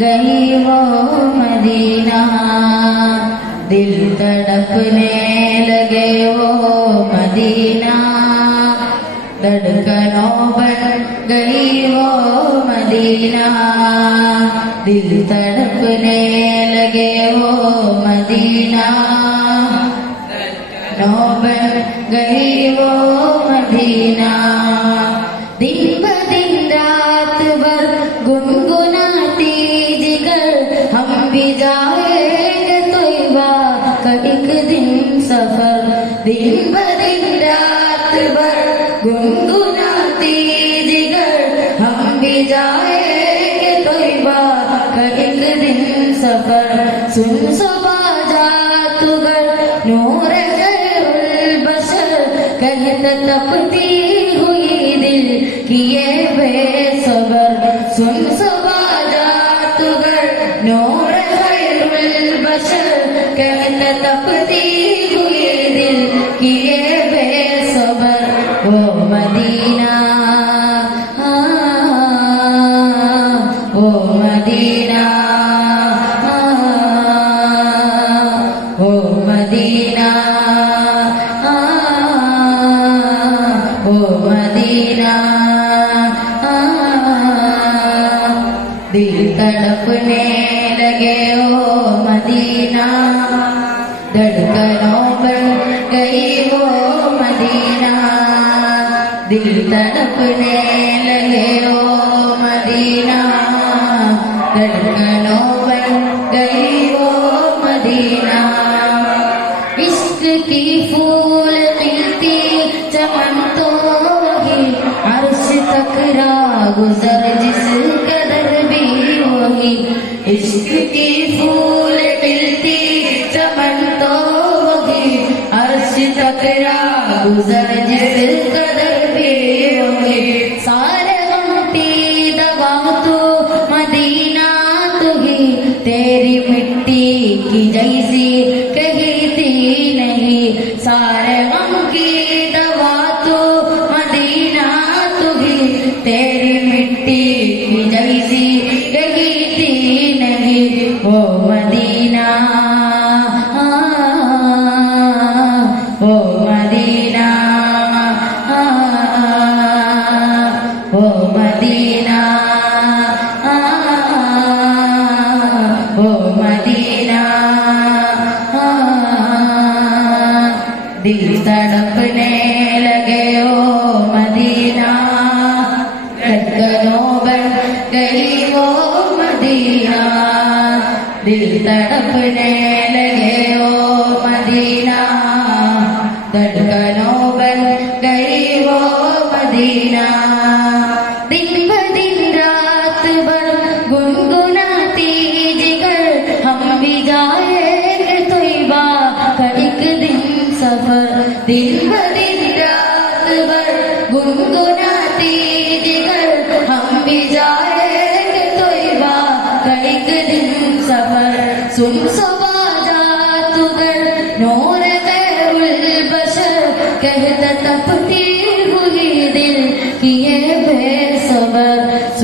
गई वो मदीना। दिल तड़पने लगे वो मदीना। धड़कनों बन गई वो मदीना। दिल तड़पने लगे वो मदीना। नौबन गई वो मदीना। हम भी जाएंगे तोयबा का एक दिन सफर दिन ब दिन रात भर गुनगुनाती जिगर हम भी जाएंगे तोयबा का एक दिन सफर सुन सुबह जा तू घर नूर खैरुल बशर कहत तपती हुई दिल की ये बेसबर सुन तपती मदीना। वो मदीना। हाँ, वो मदीना। हाँ, दिल तड़पने धड़कनों बन गई वो मदीना दिल तड़पने अर्श रा गुजर जिस कदर होगी सारे गमती दवा तो मदीना तू तेरी मिट्टी की जैसी कही थी नहीं। सारे गम दवा तो मदीना तू तेरी मिट्टी की जैसी कही थी नहीं। वो मदीना। धड़कनों बन गई वो मदीना दिन ब दिन रात भर गुनगुनाती जिगर हम भी जाएंगे तोयबा का एक दिन सफर दिन ब दिन रात भर गुनगुनाती जिगर हम भी जाएंगे तोयबा का एक दिन सफर सुन सुबह जा तू घर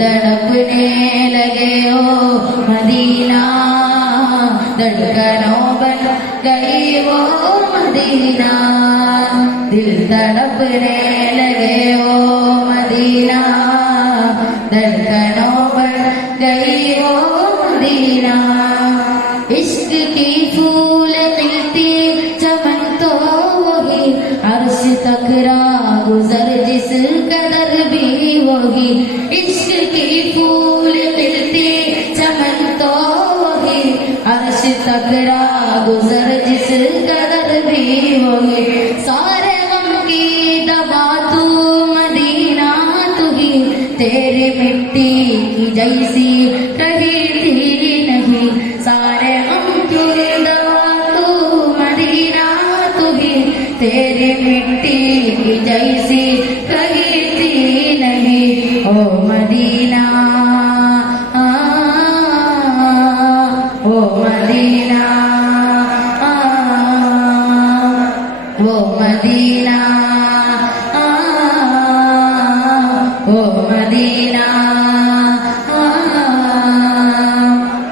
तड़पने लगे ओ मदीना। धड़कनों बन गई वो मदीना। दिल तड़पने लगे ओ मदीना। धड़कनों बन गई वो जैसी कही थी नहीं। सारे हम क्यों दवा तू मदीना तुझे तेरे मिट्टी की जैसी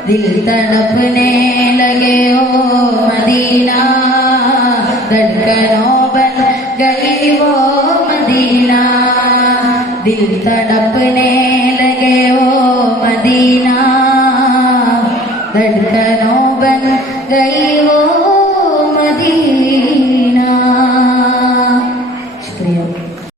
दिल तड़पने लगे हो मदीना, धड़कनों बन गई वो मदीना। दिल तड़पने लगे हो मदीना, धड़कनों बन गई वो